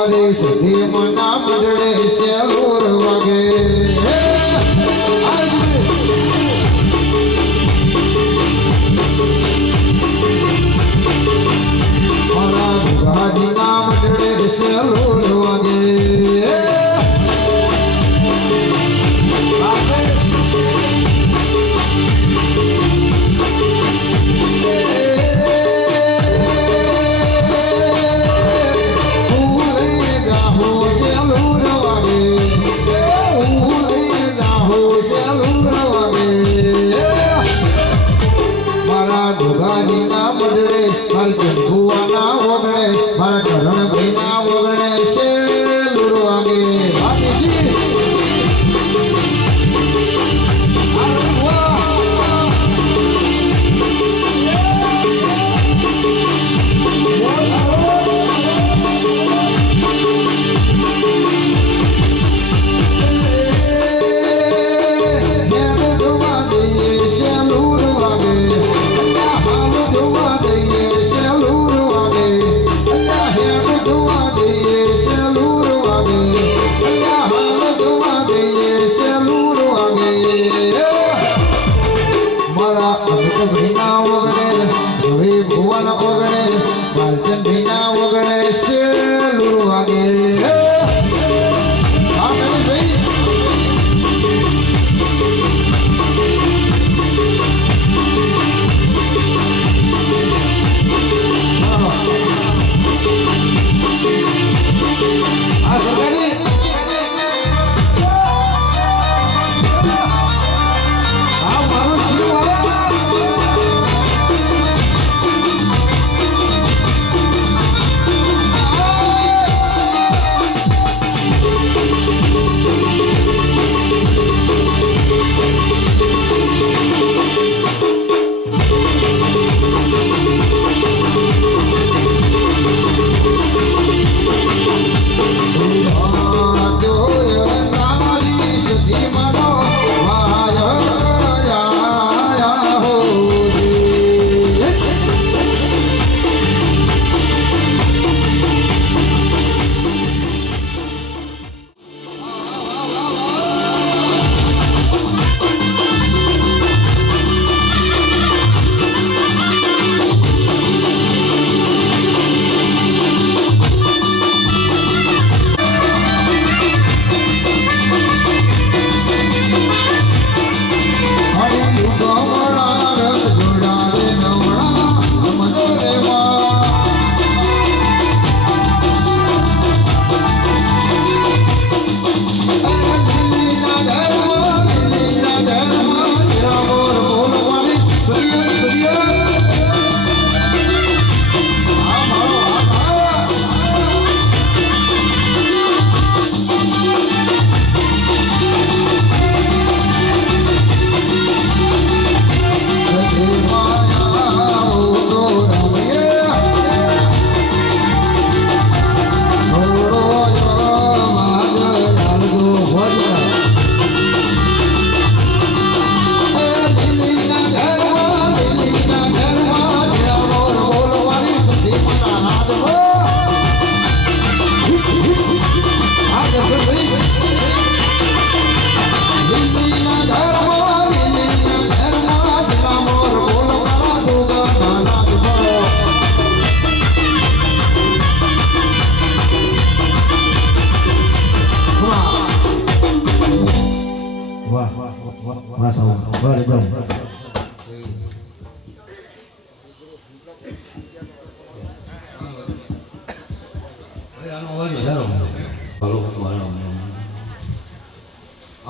મારી સધી મના મંડળે શેલુર વાગે મારા ભુગાજીના મંડળે શેલુર વાગે મારા ચરણ ભાઈના ઓગણે શેલુર વાગે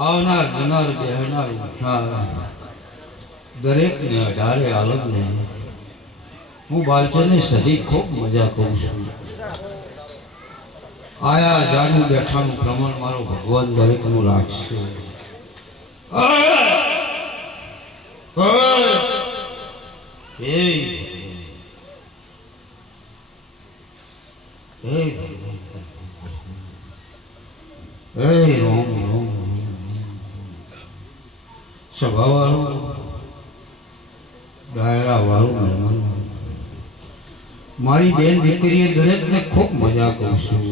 આવનાર જનાર બેહનાર દરેક ને અઢારે આલમ ને હું બાલચંદની સદી ખૂબ મજા કરું છું. આયા જાનું બેઠાનું પ્રમાણ મારો ભગવાન દરેક નું રાખશે. સભા વાળું ડાયરા વાળું મહેમાન મારી બેન દીકરીએ દરેકને ખૂબ મજા કરશું.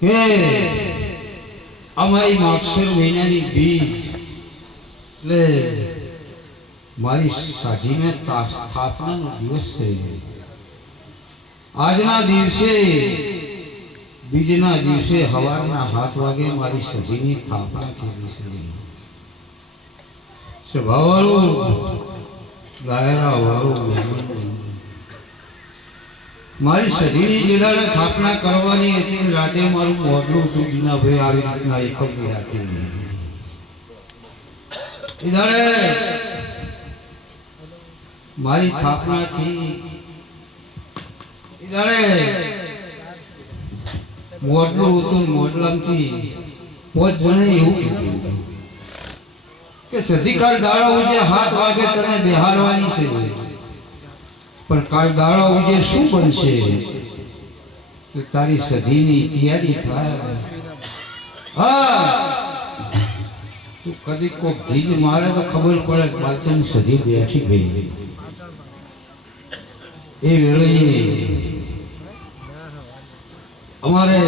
કે અમારી માગશર મહિનાની બીજ એટલે મારી સાધીને સ્થાપનાનો દિવસ છે. આજના દિવસે બીજના દિવસે સવારના 7 વાગે મારી સધીની સ્થાપના થઈ છે. સ્વભાવવાળું ગાયરા વાળું મારી સધીની જેદાડે સ્થાપના કરવાની હતી. રાતે મારું મોઢું હતું જીનાભાઈ આવી રીતના એકમ રાખી એ દાડે મારી સ્થાપના થી એ દાડે મોઢું હતું. મોઢલામથી 5 જણે એવું કીધું કે સધી કાલ દાડો ઉજે 7 વાગે તને બેહારવાની છે, પણ કાલ દાડો ઉજે શું બનશે કે તારી સધીની તૈયારી થાય. હા, તું કદી કોક ધીજ મારે તો ખબર પડે કે બાલચંદ સધી બેઠી ગઈ. એ વેળાએ અમારે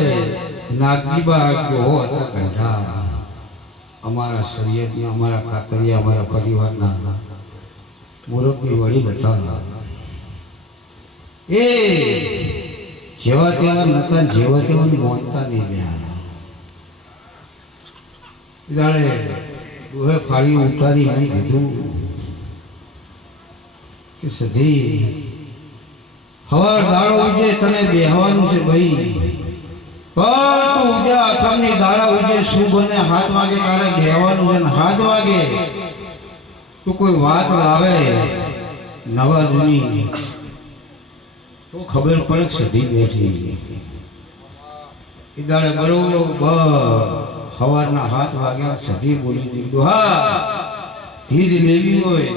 નાગજીબા ગોહો હતા ગંઢા, અમારા શરીયતના, અમારા કાતરિયા, અમારા પરિવારના મુરબ્બી વડીલ હતા. એ જેવા તેવા નતા, જેવા તેવા મોનતા નહીં રહ્યા. જાણે દોહે ફાળી ઉતારી અહીં કીધું કે સધી હવાર દાડો ઉજે તને બેહવાનું છે ભાઈ, પણ તું ઉજે આથમની દાડા ઉજે શું બને 7 વાગે તારે બેહવાનું છે. ને 7 વાગે તું કોઈ વાત લાવે નવા જૂની તો ખબર પડે કે સધી બેઠી. એ દાડે બરોબર સવારના 7 વાગ્યા સધી બોલી દીધું. હા, ધીજ લેવી હોય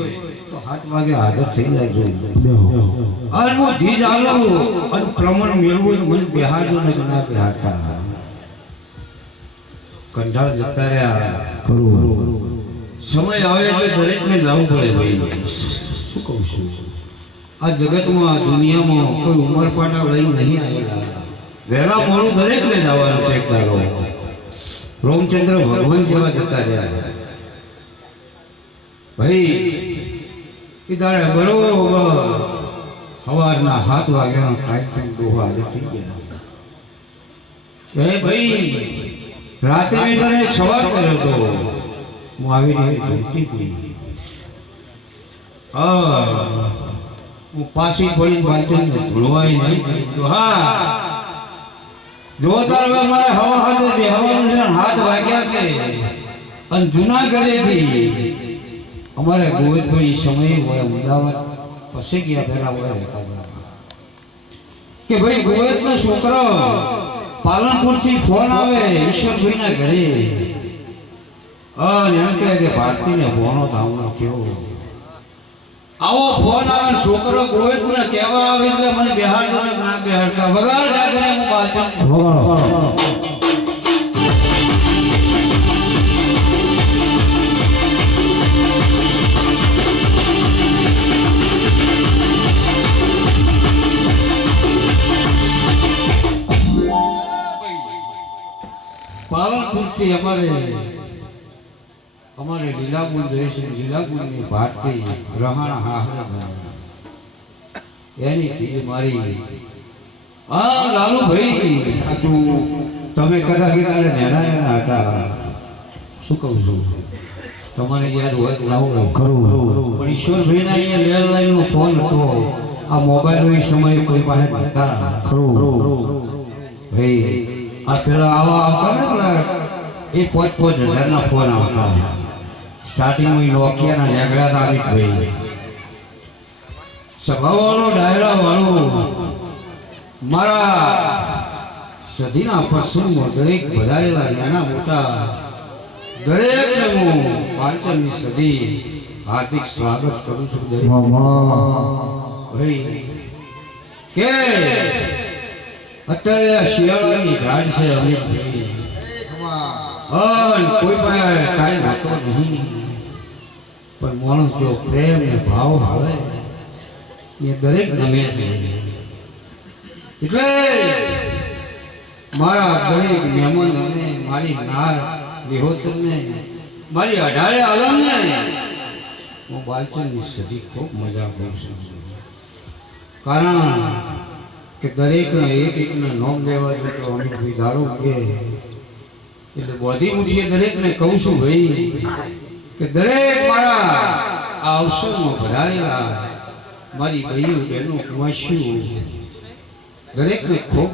તો 7 વાગે હાજર થઈ જાય જોઈએ. અને હું ધીજ આલું અને પ્રમાણ મેળવું તો મને બેહાડો ને ના બેહાડતા. કંટાળ જતા રહ્યા. સમય આવે એટલે દરેકને જવું પડે ભાઈ. શું કહું છું, આ જગતમાં દુનિયામાં કોઈ ઉંમરપાટા લઈને નહીં આવેલા. વહેલા મોડું દરેકને જવાનું છે. રોમચંદ્ર ભગવાન જેવા જતા રહ્યા ભાઈ. એ દાડે બરોબર સવારના 7 વાગ્યાનો ટાઈમ ડોહા હાજર થઈ ગયા. ભાઈ રાતે મેં તને એક સવાલ કર્યો હતો, હું આવીને ધમકી હતી. હું પાછી પડી બાજુ ભૂલવાય નહીં. હા, જો તારે મારે હવા હાથે બેહવાનું છે, 7 વાગ્યા છે. અને જુનાગઢેથી અમારે ગોવિંદભાઈ સમયે હોય અમદાવાદ પછી ગયા પહેલા હોય રહેતા કે ભાઈ ગોવિંદનો છોકરો પાલનપુરથી ફોન આવે ઈશ્વરભાઈના ઘરે, અને એમ કહે કે ભારતીને ભોણો ધાવણો કેવો. આવો ફોન આવે છોકરો ગોવિંદને કહેવા આવે એટલે મને બેહાડતો ના બેહાડતા. વગાડ જાગરે હું બાલચંદ વગાડો. પાલનપુરથી અમારે લીલાબુન જોઈએ છે. લીલાબુનની ભારતી રહાણા હાહરા એની તી મારી. હા લાલુભાઈ, તમે કદાચ નેના હતા. શું કહું છું, તમારે યાદ હોય તો લાવો. ખરું, પણ ઈશ્વરભાઈના અહીંયા લેન્ડલાઈનનો ફોન હતો. આ મોબાઈલ એ સમયે કોઈ પાસે હતા. ખરું ભાઈ, આ પેલા આવા આવતા ને પેલા એ 5,000 ફોન આવતા. સ્ટાર્ટિંગમાં નોકિયાના નેગડા તારીખ ભાઈ. સ્વભાવવાળો ડાયરા વાળો મારા સધીના પ્રસંગમાં દરેક વધારેલા નાના મોટા દરેકને હું પાંચમની સધી હાર્દિક સ્વાગત કરું છું. ભાઈ કે અત્યારે શિયાળાની ઢાળ છે અમિતભાઈ, કોઈ પાસે કાંઈ હોતો નહીં, પણ માણસ જો પ્રેમ ને ભાવ આવે એ દરેક ગમે છે. એટલે મારા દરેક મહેમાન અને મારી નાર વિહોતરને મારી અઢારે આલમને હું બાળપણની સદી ખૂબ મજા કરું છું. કારણ કે દરેકના એક એકના નામ લેવા જોઈએ તો અમે કોઈ ધારો કે એટલે બધી મુઠીએ દરેકને કહું છું ભાઈ કે દરેક મારા આ અવસરમાં ભરાયેલા મારી બહેનો બહેનો કુંવાસીઓ દરેકને ખૂબ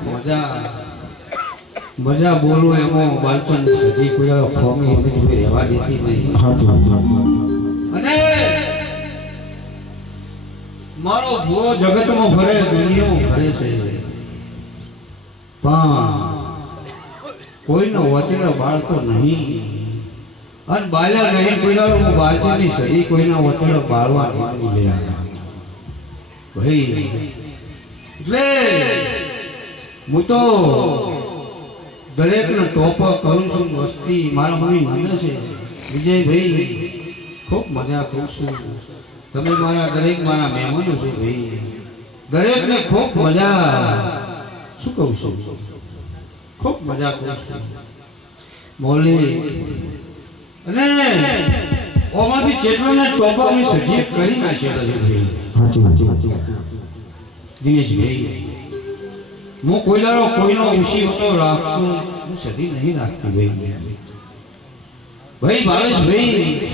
મજા બોલો એમાં બાળપણ સદી કોઈ ખોમી એમ કોઈ રહેવા દેતી નહીં. અને મારો ભૂવો જગતમાં ફરે દુનિયામાં ફરે છે પણ કોઈનો વતેલો બાળકો નહીં અને બાલ્યા નહીં કોઈના હું બાળકોની સદી કોઈના વતેલો બાળવા નહીં લે ભાઈ. એટલે હું તો દરેકનો ટોપો કરું છું. મસ્તી મારા મમ્મી મને છે વિજયભાઈ ખૂબ મજા કરું છું. તમે મારા દરેક મારા મહેમાનો છો ભાઈ. દરેકને ખૂબ મજા શું કહું છું ખૂબ મજા કરું છું. મોલી અને ઓમાંથી ચેતનાને ટોપાની સજીવ કરી નાખ્યા છે ભાઈ. દિનેશભાઈ હું કોઈ દાડો કોઈનો ઉશી હોતો રાખતો હું સદી નહીં રાખતી ભાઈ. ભાઈ ભાવેશભાઈ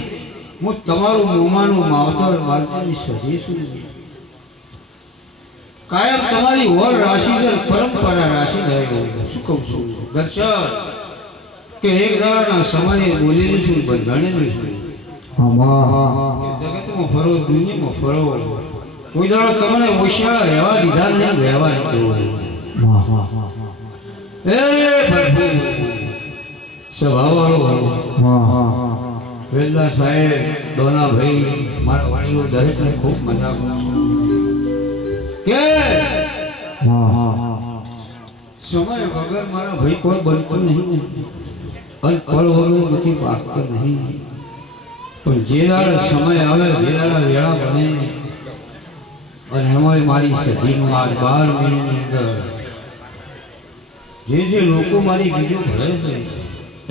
હું તમારું મોમાનું માવતર માલતાની સદી છું. કાયમ તમારી ઓર રાશિ છે પરંપરા રાશિ રહ્યો. શું કહું છું દર્શક કે એક દાડાના સમયે બોલેલું છું બંધાણેલું છું. જગતમાં ફરો દુનિયામાં ફરો કોઈ દાડો તમને ઓછા રહેવા દીધા નહીં રહેવા દીધો. એ સ્વભાવવાળો વેલા સાહેબ દોના ભાઈ મારા વાણીઓ દરેકને ખૂબ મજા કરું કે સમય વગર મારા ભાઈ કોઈ બનતું નહીં અને પળ વગર નથી પાકતો નહીં. પણ જે દાડે સમય આવે જે દાડે વેળા બને અને એમાં મારી સદીનું આ 12 મહિનાની અંદર જે લોકો મારી બીજો ભરે છે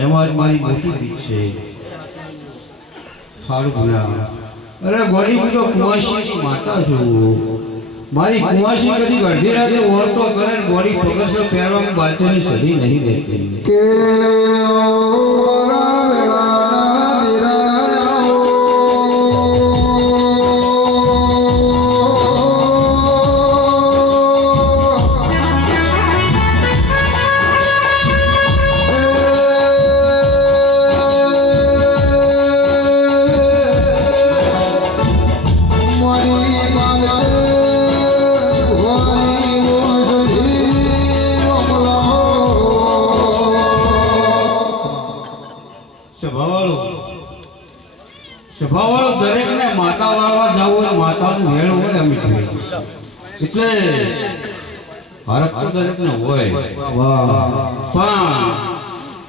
એમાં જ મારી મોટી બીજ છે. સારું ભૂલા અરે ગોળી હું તો કુંવાસી માતા છું. મારી કુંવાસી કદી અડધી રાતે ઓરતો કરે ગોળી પગરસો પહેરવામાં બાચોની સદી નહીં દેતી કે સ્વભાવવાળો દરેકને માતા વાળવા જવું હોય માતાનું મેળ હોય અમે એટલે હરક તો દરેકને હોય. પણ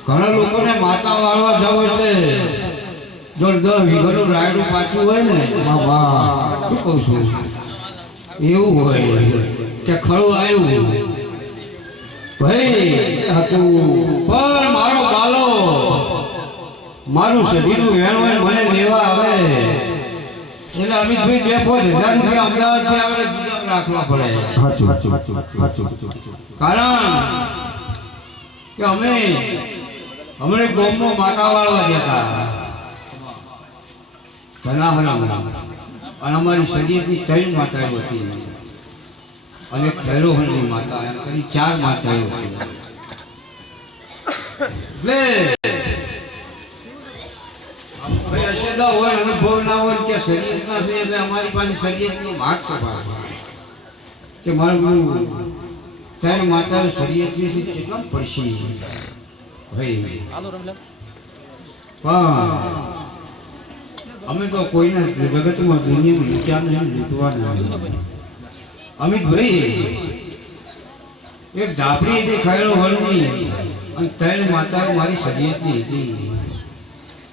ઘણા લોકોને માતા વાળવા જવું એટલે જો 10 વીઘાનું રાયડું પાછું હોય ને શું કહું છું એવું હોય કે ખરું આવ્યું ભાઈ હતું. પણ મારો બાલો મારું સદીનું વેણ હોય મને લેવા આવે એટલે અમિતભાઈ 2,000 રૂપિયા અમદાવાદથી આવે રાખવા પડે. કારણ કે અમે ગામમાં માતા વાળવા જતા ધનાહરામાં અને અમારી સદીની 3 માતાઓ હતી અને ખૈરોહણની માતા એમ કરી 4 માતાઓ હતી. એટલે હોય અનુભવ ના હોય કે શરીર ના છે એટલે અમારી પાસે શરીરનો ભાગ સભા કે મારું 3 માતાઓ શરીરની છે કેટલા પડશે ભાઈ. અમે તો કોઈના જગતમાં દુનિયામાં લૂંટ્યા નહીં લૂંટવા નહીં. અમિતભાઈ એક ઝાપડી હતી ખૈરો હળની અને 3 માતાઓ મારી શરીરની હતી.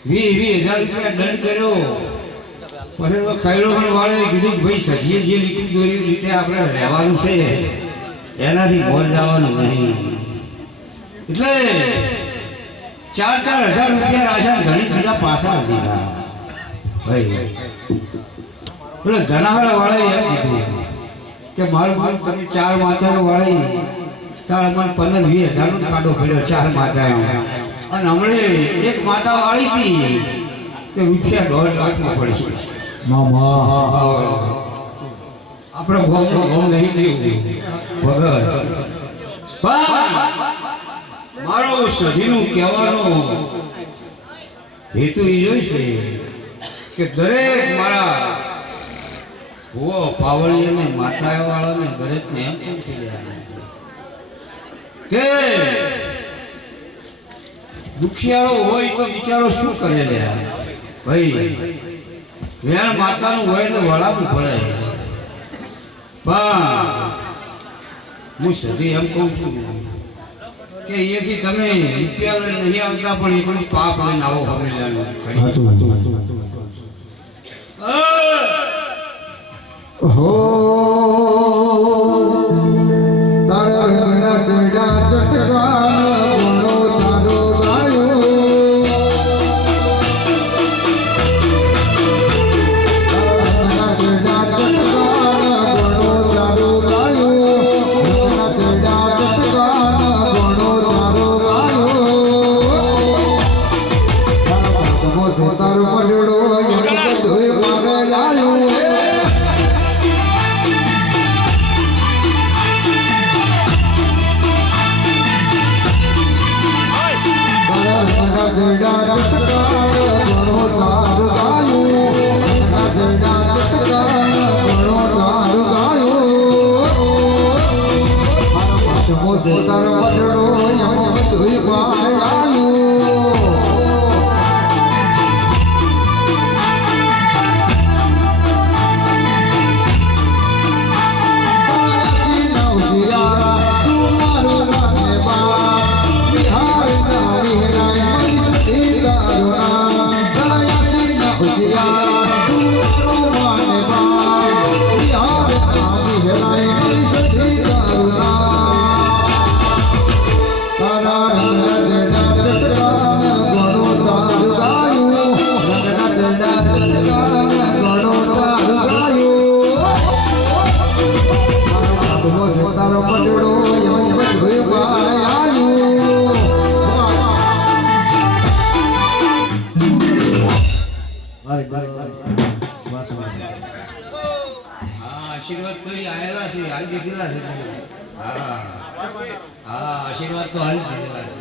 20,000 રૂપિયા દંડ કર્યો. પછી તો ખૈરો વાળાએ કીધું કે ભાઈ સજીએ જે લીટી દોરી રીતે આપણે રહેવાનું છે એનાથી મોર જવાનું નહીં. એટલે 4,000 રૂપિયા રાશન ઘણી બીજા પાછા દીધા ભાઈ. એટલે જનાવર વાળે એમ કીધું કે મારું તમે 4 માતાઓ વાળી તાર મને 15-20 હજારનો કાઢો પડ્યો 4 માતા. અને હમણે એક માતા વાળી હતી તે રૂપિયા 1.5 લાખમાં પડી. આપણે ઘઉં નહીં દેવું વગર. મારો સજીનું કહેવાનો હેતુ એ છે કે દરેક મારા ભુવો પાવળીઓને માતા વાળાને દરેકને એમ કેમ થઈ રહ્યા કે દુખિયારો હોય તો બિચારો શું કરે લે ભાઈ. વેણ માતાનું હોય તો વળાવું પડે. પણ હું સધી એમ કહું છું કે એથી તમે રૂપિયા લઈને નહીં આવતા પણ એકલું પાપ લઈને આવો હમેલાનું. હો તારા રંગના ચડા ચટકાન ગુણો તારો ગાયો. તારા રંગના ચડા ચટકાન ગુણો તારો ગાયો. રંગના ચડા ચટકાન ગુણો તારો ગાયો. તારા ભક્તો તારો પડડો એમ બધું મારે આયો. આશીર્વાદ તો આયેલા છે, હાલ દીધેલા છે. હા હા, આશીર્વાદ તો હાલ દીધેલા છે.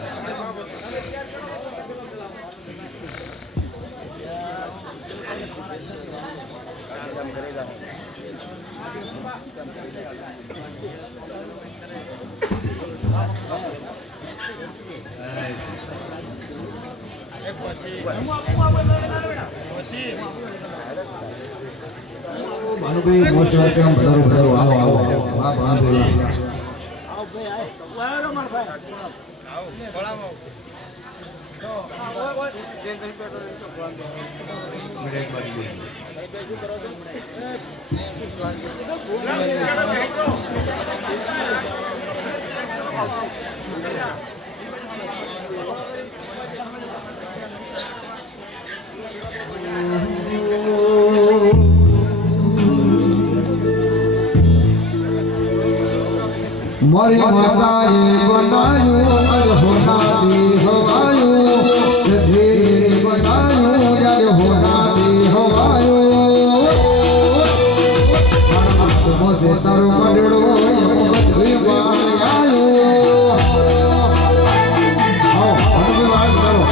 Bhanubhai most welcome. ભરો આવો આવો. હા ભાનુભાઈ મારી માતાએ બનાયું અજ હોનાથી હવાયું. સિદ્ધિ બનાયું અજ હોનાથી હવાયું. મોસે તારો પડડો એમ બધું વાળ આયો. આવો હરવી વાત કરો.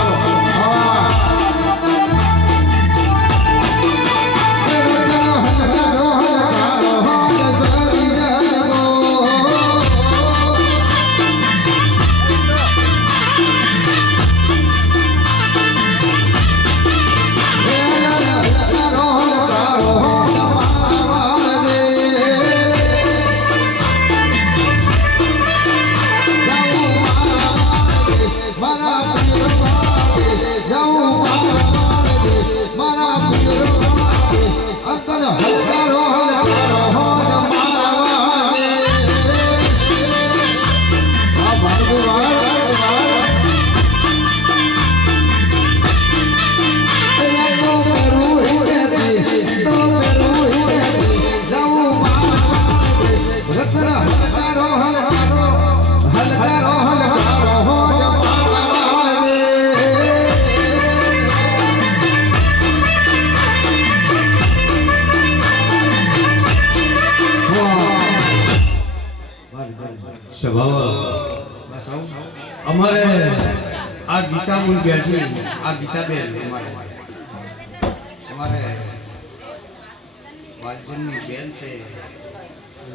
સ્વભાવ બસ આવું અમારે આ ગીતાબુલ બેઠી આ ગીતાબેન અમારે વાલચંદની બેન છે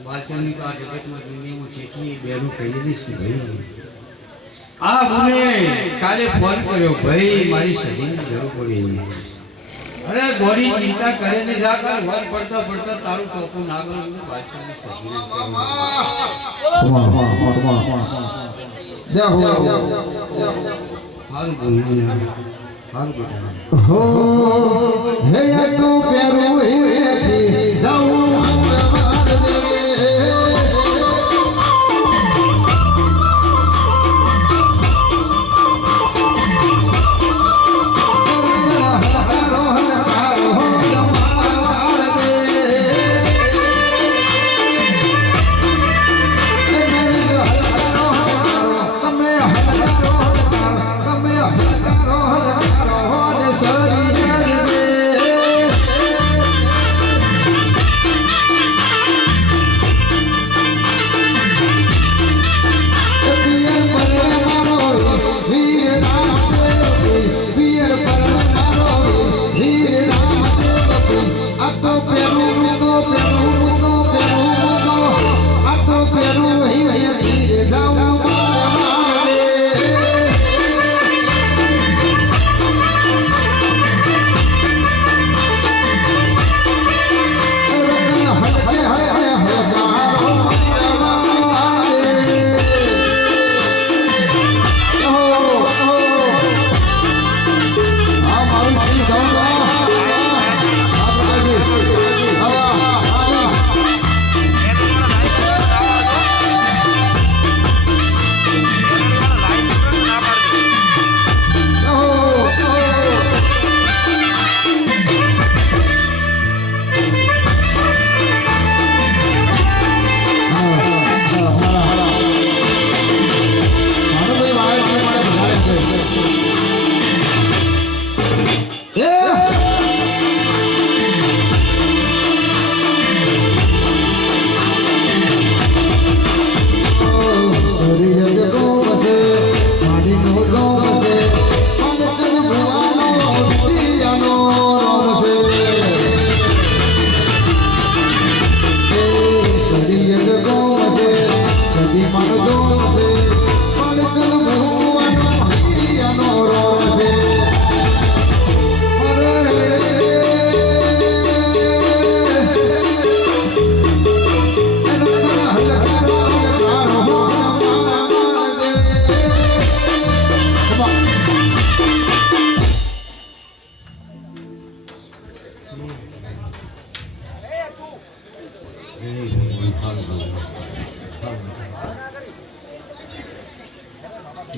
વાલચંદની તો આ જગતમાં દુનિયામાં જેટલી બહેનો કહેલી છે ભાઈ આ મને કાલે ફોન કર્યો ભાઈ મારી સજીની જરૂર પડી અરે ગોળી ચિંતા કરે ને જા કર વર પડતા પડતા તારું ટોપું ના કરું વાલચંદની સજીને જા હો હારું બોલું હારું બેટા હો હે તું પેરું હે જાઉં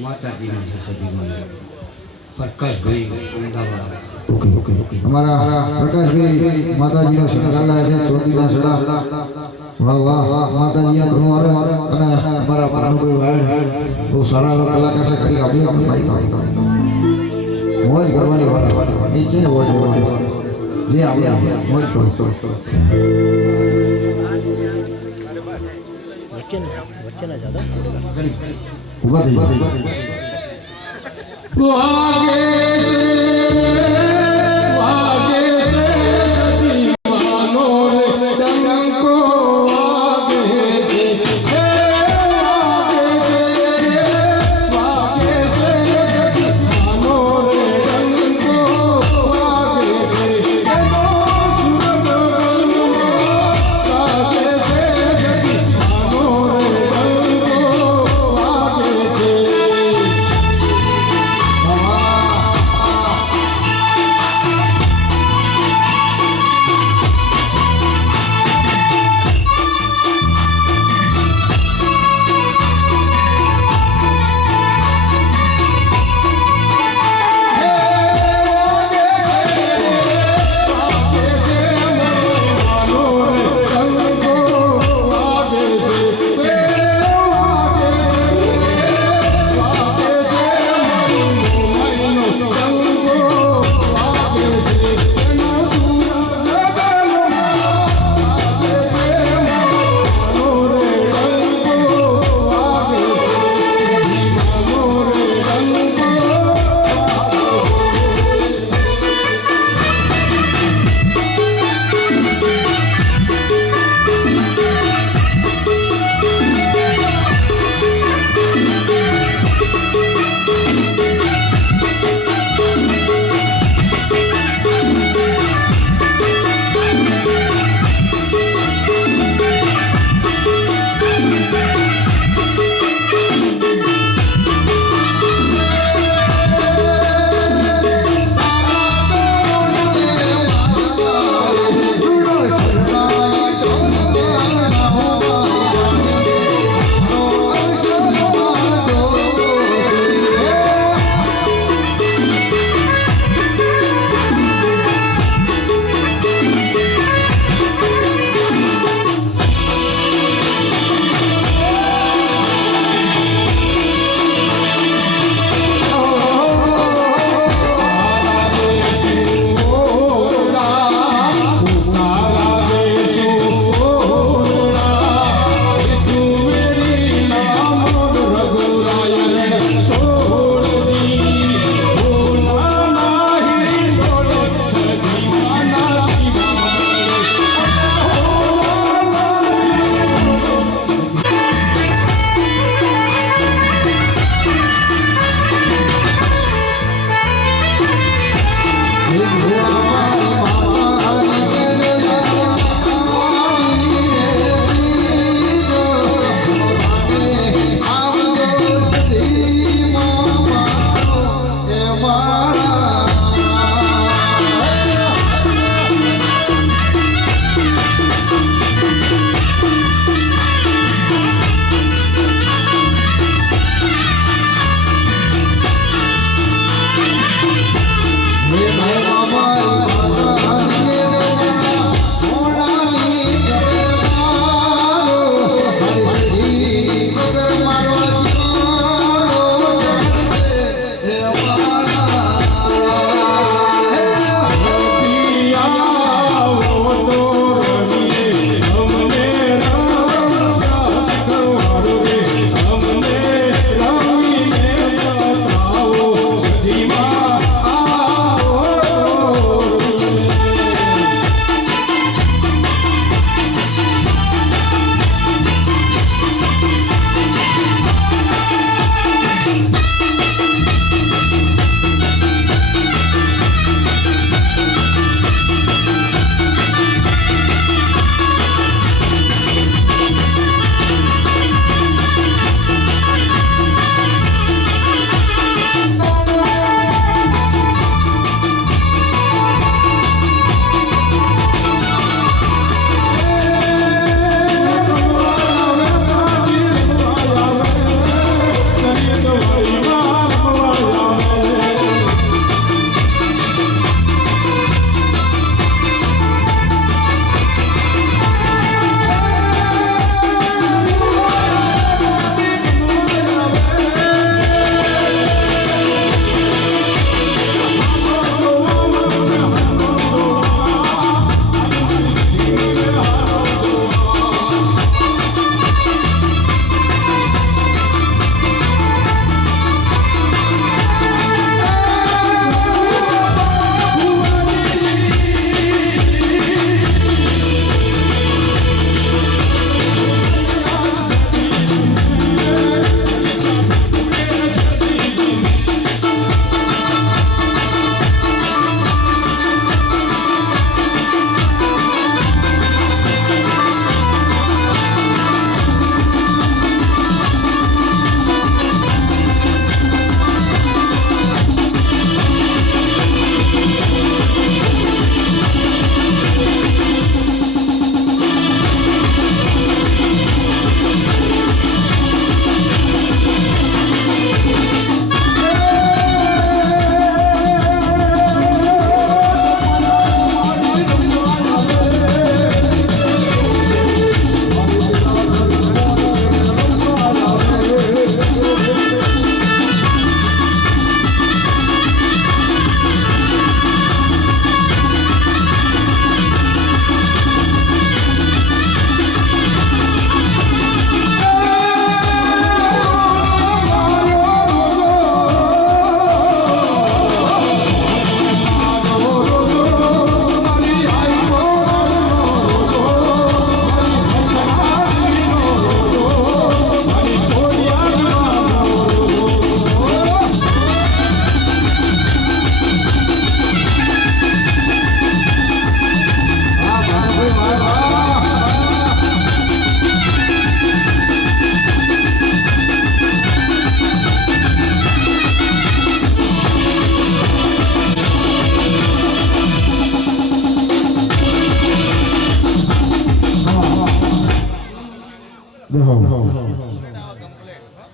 માતાજીના છે સદીમાં પ્રકાશભાઈ અમદાવાદ અમારા પ્રકાશભાઈ માતાજીનો શણગાર છે ચોટીલા સડા વાહ વાહ વાહ માતાજીના ઘણો વારે અને અમારા ભાનુભાઈ વાયડ બહુ સારા કલાકાર છે ખાલી આપી આપણે ભાઈ મોજ કરવાની વાત એ છે મોજ જે આપણે મોજ કરો ઉભા થઈ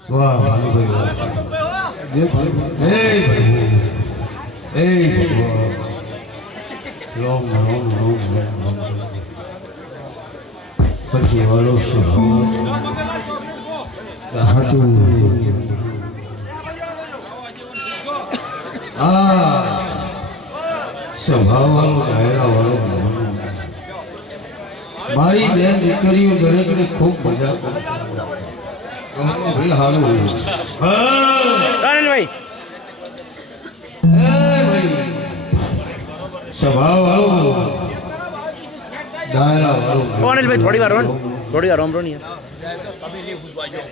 વાહ ભાનુભાઈ વાહ જે ભાઈ હે પ્રભુ હે ભગવાન રોમ રોમ રોમ રોમ પછી વાળો સાચું સ્વભાવ વાળો ડાયરા વાળો મારી બેન દીકરીઓ દરેકને ખૂબ મજા કરે ભાઈ હારું રાણેલભાઈ સ્વભાવ વાળો ડાયરા વાળો રાણેલભાઈ થોડી વાર રોમ રો નહીં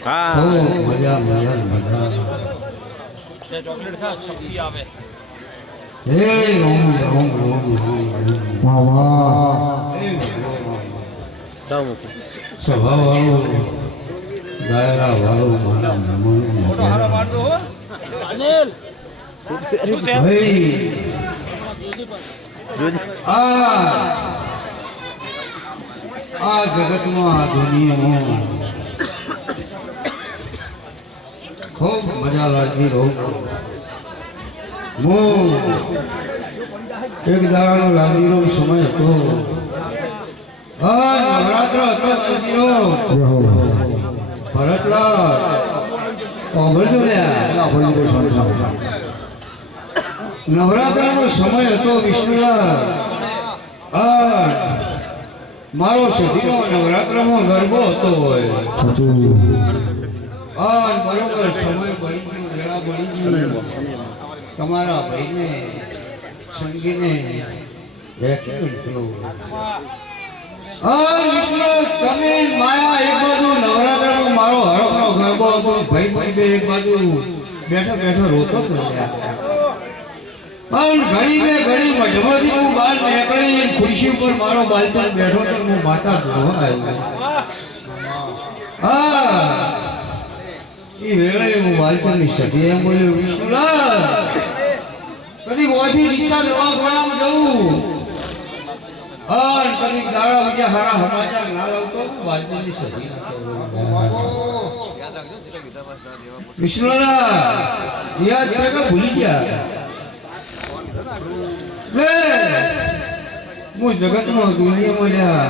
હા ખૂબ મજા મજા મજા હે રોમ રોમ રોમ રોમ વાહ વાહ દાવ મૂકી સ્વભાવ વાળો દાયરા વાળો મારા મહેમાનો ભાઈ આ જગતમાં આ દુનિયામાં ખૂબ મજા લાગી રહું હું એક દાડાનો લાગીનો સમય હતો નવરાત્ર હતો લાગીનો જય હો ભરતલા ઓગળજો લ્યા નવરાત્રનો સમય હતો વિષ્ણુલા મારો સદીનો નવરાત્રમાં ગરબો હતો સાચું બરોબર સમય બની ગયો વેળા બની ગઈ તમારા ભાઈને સંગીને એક્સિડન્ટ થયો વિષ્ણુ તમે માયા એક બાજુ નવરાત્રનો મારો હરખનો ગરબો હતો ભાઈ ભાઈ બે એક બાજુ બેઠો બેઠો રોતો હતો પણ ઘડી બે ઘડી મજબૂતી હું બહાર નીકળી ખુરશી ઉપર મારો બાલચંદ બેઠો તો હું માતા ધોવા આવ્યો એ વેળે હું બાલચંદની સધી એમ બોલ્યો વિષ્ણુલા કદી ઓછી દિશા દવાખાનામાં જવું કદી દાડા વચ્ચે હારા સમાચાર ના લાવતો બાલચંદની સધી વિષ્ણુલા યાદ છે કે ભૂલી ગયા હું જગતમાં દુનિયામાં લ્યા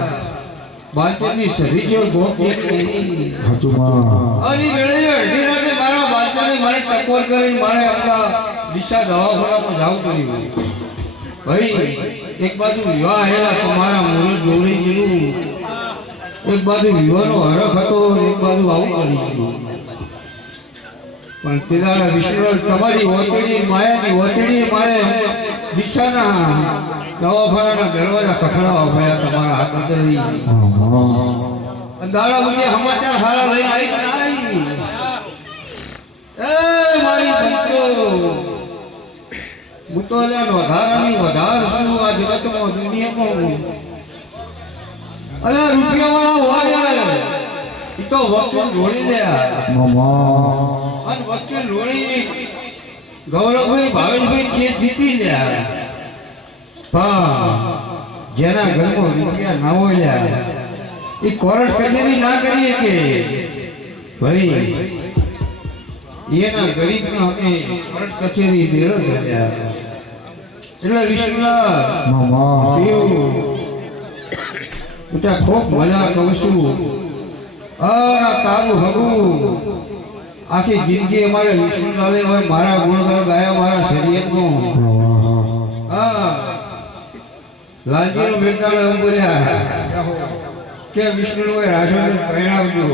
બાલચંદની સધી જેવો ભોગ નહીં સાચું માં અલી વેળે અડધી રાતે મારા બાલચંદે મને ટકોર કરીને મારે આપણા દિશા દવાખાનામાં જાવું પડ્યું ભાઈ એક બાજુ વિવાહ આવેલા તમારા મુહૂર્ત જોડી ગયેલું એક બાજુ વિવાહનો હરખ હતો એક બાજુ આવું પડી ગયું પણ તે દાડા વિષ્ણુ તમારી ઓતેડી માયાની ઓતેડી મારે દિશાના દવાખાનાના દરવાજા ખખડાવવા પડ્યા તમારા હાથ અંદર દાડા બધી સમાચાર સારા લઈને આવી એ મારી દીકરો હું તો વધારાની વધાર છું આ જગતમાં દુનિયામાં અરે રૂપિયાવાળા હોય એ તો વકીલ જોડી લે મામા અને વકીલ જોડી ગૌરવભાઈ ભાવેશભાઈ કેસ જીતી લ્યા જેના ઘરમાં રૂપિયા ના હોય એ કોર્ટ કચેરી ના કરીએ કે ભાઈ એના ગરીબનો અમે કોર્ટ કચેરી દેરો છે એટલે વિષ્ણુલા મામા બેટા ખૂબ મજા કહું છું તારું હગું આખી જિંદગી અમારે વિષ્ણુલાલે હોય મારા ગુણગાન ગાયા મારા શરીરનો લાલજીનો બેટાલો એમ બોલ્યા કે વિષ્ણુ રાશન પહેરાવજો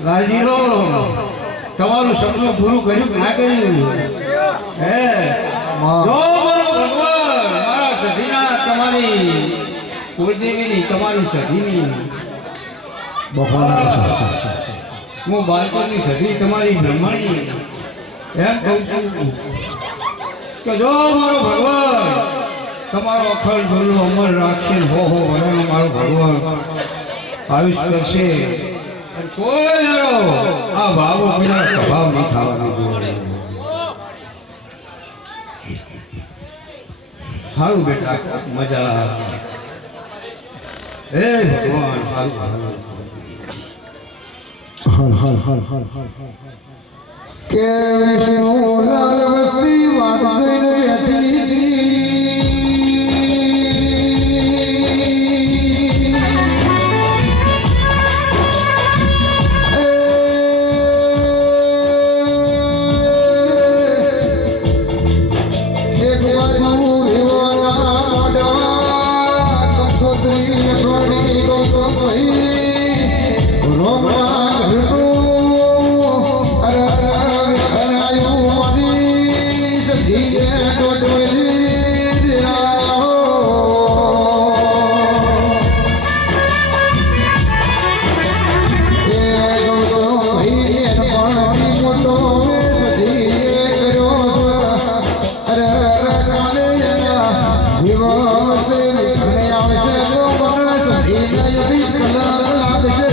લાલજીનો તમારું સપનું પૂરું કર્યું કે ના કર્યું હે જો મારો ભગવાન મારા સધીના તમારી કુળદેવીની તમારી સધીની હું બાળકોની સધી તમારી બ્રહ્મણી એમ કહું છું કે જો મારો ભગવાન તમારો અખંડ ભલું અમર રાખશે હો વરનો મારો ભગવાન આયુષ કરશે કોઈ જરો આ ભાવો બધા પ્રભાવ નહીં થવાનો જોઈએ થારું બેટા મજા હે ભગવાન થારું કે વિષ્ણુ લાલ વસ્તી વાટ જોઈને બેઠી હતી. એક બાજુ વિવાના મોઢવા કંકોત્રી સોની ગોગો ભાઈ રોમના ઘરનું અરે અનાયું મારી સજીએ ટોટલી રાયો એ ગોગો ભાઈ પણ મોટો સજીએ કર્યો અરે કાલે વિવાહ અને આવશે તો મને સજીને બી કલર લાગશે.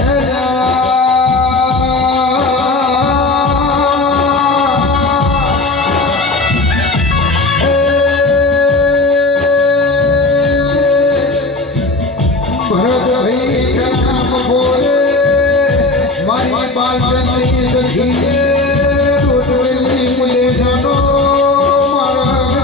મારી બાલપણની સખીએ રોટલી મુલે જાનો મારા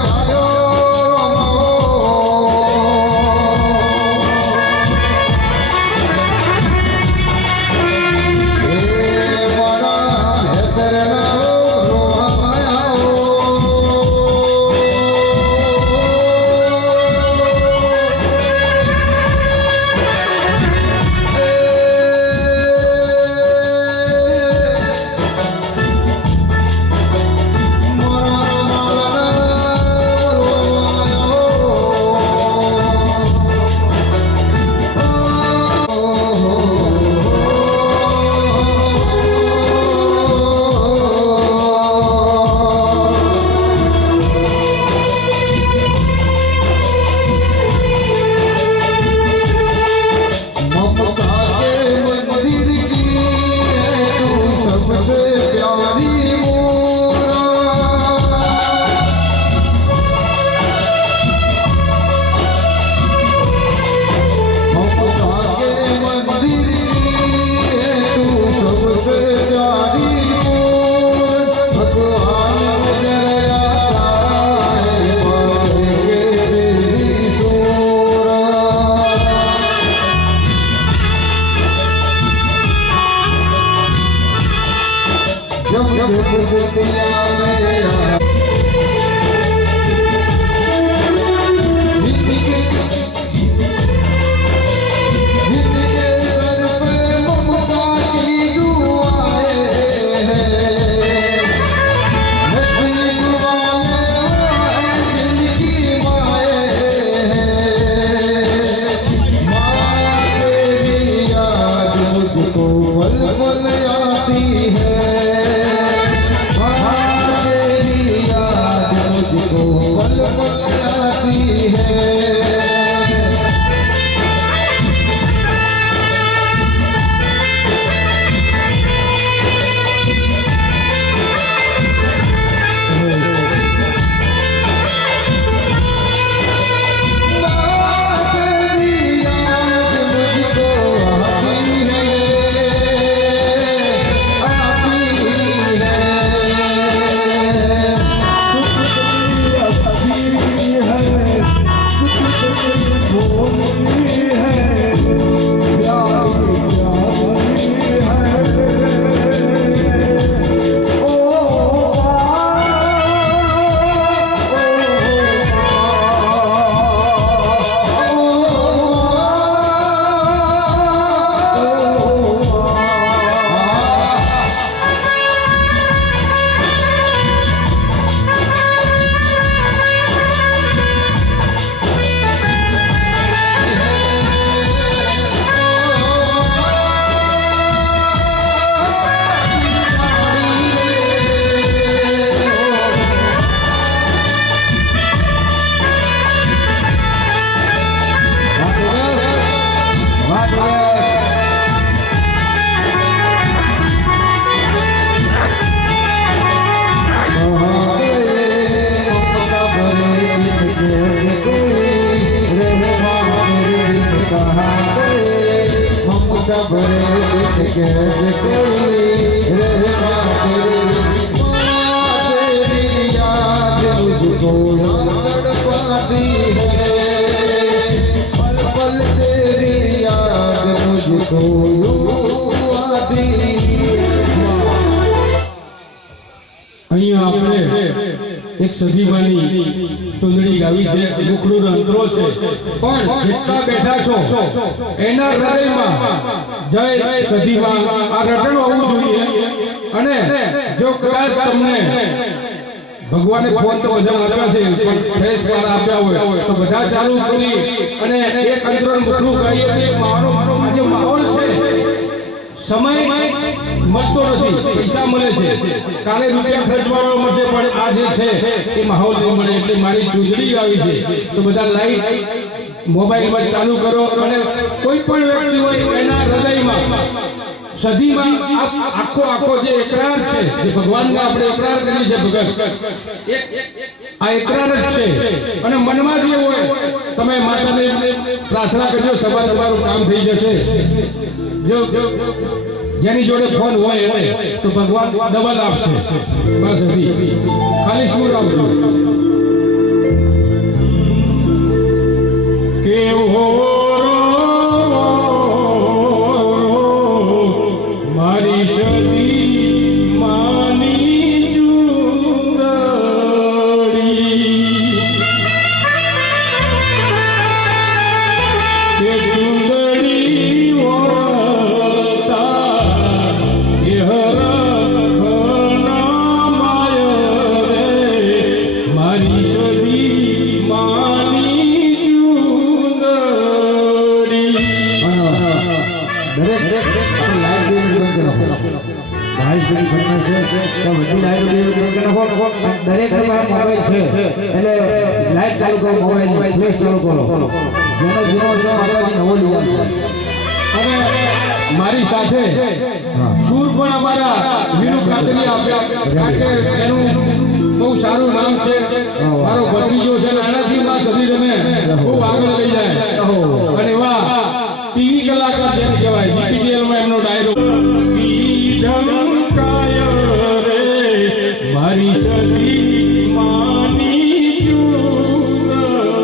आती है तेरी અહીંયા આપણે એક સદીમાની ચુંદડી ગાવી છે, મુખડું અંતરો છે, પણ જેટલા બેઠા છો એના હૃદયમાં જય સદીમાં આ રટણ હોવું જોઈએ. અને જો કદાચ તમને ભગવાને ફોન તો બધા આપ્યા છે, પણ ફેસ વાળા આપ્યા હોય તો બધા ચાલુ કરી અને એક અંતરણ મુખડું ગાઈએ. મારો આજે માહોલ છે, સમય મળતો નથી, પૈસા મળે છે, કાલે રૂપિયા ખર્ચવાનો મળશે, પણ આ જે છે એ માહોલ નહીં મળે. એટલે મારી ચૂંદડી આવી છે તો બધા લાઈટ મોબાઈલમાં ચાલુ કરો અને કોઈ પણ વ્યક્તિ હોય એના હૃદયમાં સદીમાં આખો જે એકરાર છે, જે ભગવાનને આપણે એકરાર કરી છે, ભગત આ એકરાર જ છે. અને મનમાં જે હોય તમે માતાને પ્રાર્થના કરજો, સવાર સવારનું કામ થઈ જશે. જો જેની જોડે ફોન હોય તો ભગવાન ડબલ આપશે. બસ હતી ખાલી શું આવજો કેવો મારી સદી માની ચૂંદડી કે ચૂંદડી દરેક મોબાઈલ છે એટલે લાઈટ ચાલુ કરો, મોબાઈલ ફ્લેશ ચાલુ કરો. જેનો જીરો છે માતાજી નવો લઈ આવશે. અને મારી સાથે સૂર પણ અમારા વિનુ કાતરી આપ્યા, કારણ કે એનું બહુ સારું નામ છે. મારો ભત્રીજો છે ને આનાથી માં સદીને બહુ આગળ લઈ જાય. અને એવા ટીવી કલાકાર જેને કહેવાય, જીપીડીએલમાં એમનો ડાયલોગ મારી સદી માની ચૂંદડી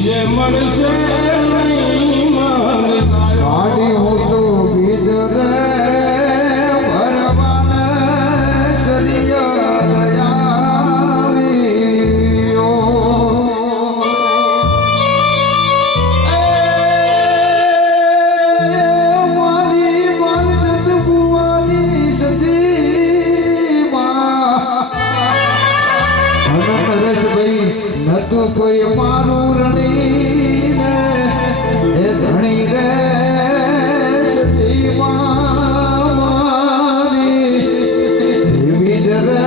બીજે મળશે નહીં મન સાયો. ગાડી હું તો બીજ રે ભરવાન સરિયા દયાવીઓ. મારી માલચંદ બુવાની સતીમાં નરેશભાઈ નતું કોઈ મારું રણી ને એ ધણી રે સતીમાં મારી વિવિધ રે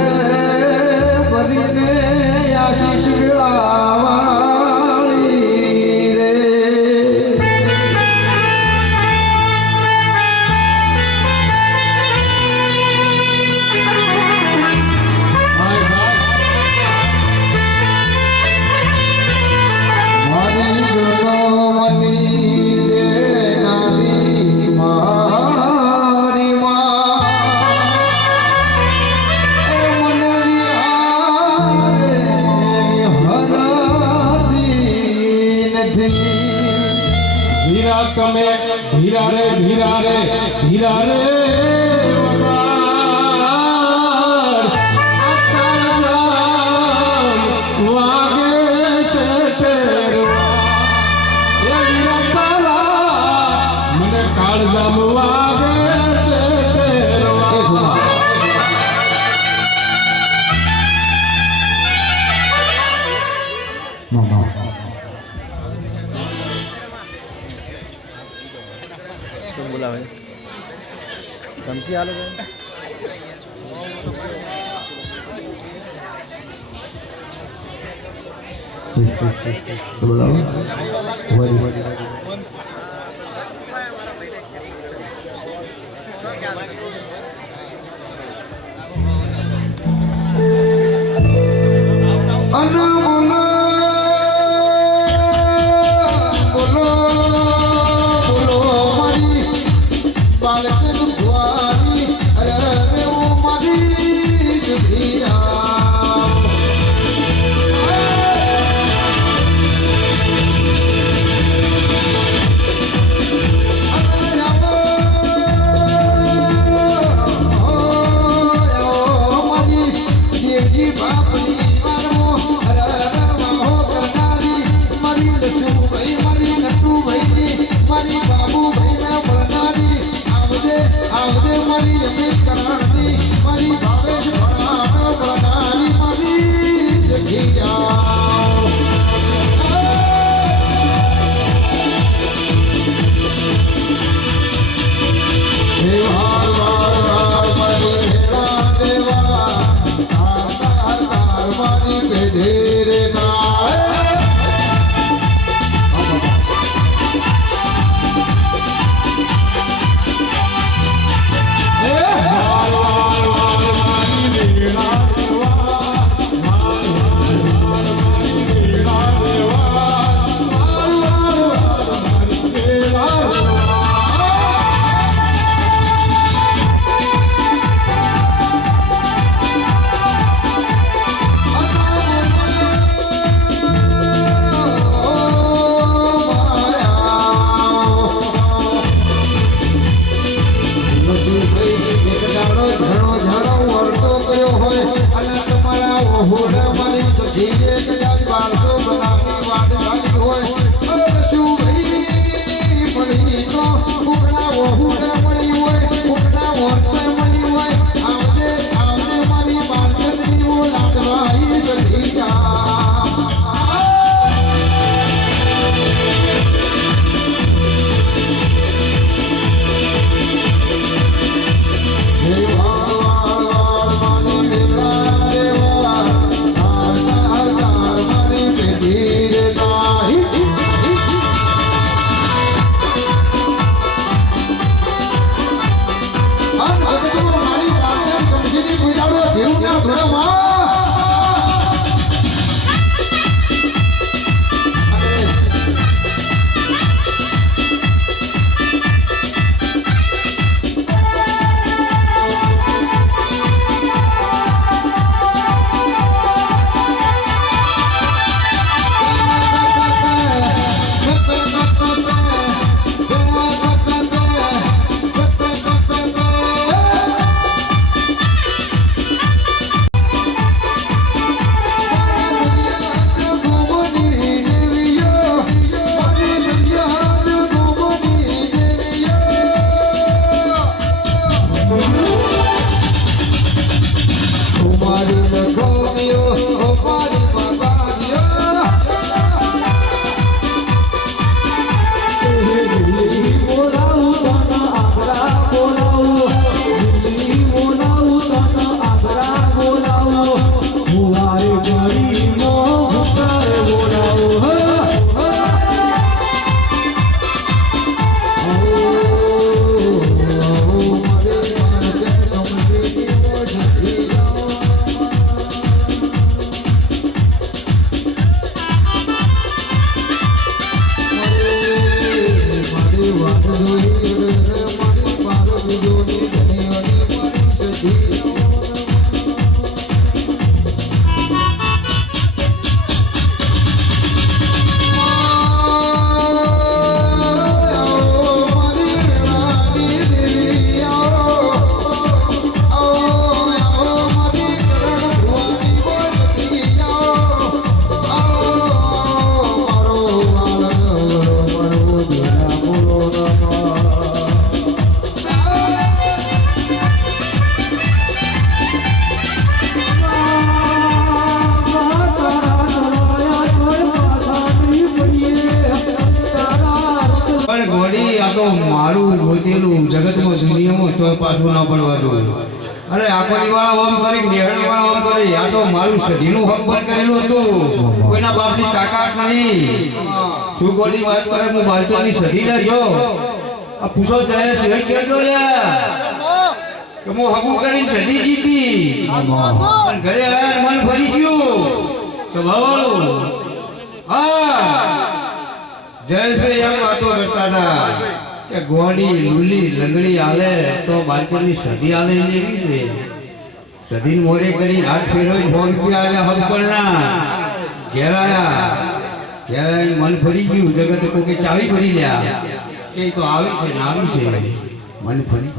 ભરીને આશીષ વેળાવાળી રે. હાય હાય. મારી જનમની દેનારી મારી માં એ મને વિહારે હરાતી નથી. હીરા તમે હીરા રે હીરા રે હીરા રે વગાડ. આકાશ વાગે છે ટેરવા. એ હીરા તારા મને કાળજામ વાગે છે ટેરવા. શું બોલાવે ધમકી આલે છે બોલાવો. અનુ બોલો બોલો મારી બાલકન ભુવાની અરે હું મારી જુગિયા. દેવજી બાપની મારમો અરે હો કરનારી મારી લસુભાઈ મારી નટુભાઈ મારી બાબુભાઈ ને ભણનારી આવજે આવજે મારી અમિત કરણની મારી ભાવેશ ભણનારી મારી જગ્યા. દેવા મારી હેરા દેવા મારી બેઢેરે ના. મારી વેળા દેવા, મારી તો મારું ગોતેલું જગતમાં દુનિયામાં ચોય પાછું ના પડવા દઉં. અરે આખોની વાળા ઓમ કરી નેહળી વાળા ઓમ કરી આ તો મારું સધીનું હક બંધ કરેલું હતું. કોઈના બાપની તાકાત નહીં. શું ગોળી વાત કરે હું બાળકોની સધી ના જો આ પૂછો જાય સિવાય કહેજો લ્યા કે હું હગું કરીને સધી જીતી અને ઘરે આવ્યા મન ફરી ગયું તો ભાવાળું હા જયેશભાઈ એમ વાતો કરતા હતા કે ગોળી લૂલી લંગડી આલે તો બાળકોની સધી આલે એવી છે. સધી મોરે કરી હાથ ફેરવી 100 રૂપિયા આલે હમ પણ ના ઘેરાયા મન ફરી ગયું. જગત કોકે ચાવી ભરી લ્યા એ તો આવી છે ને આવી છે મન ફરી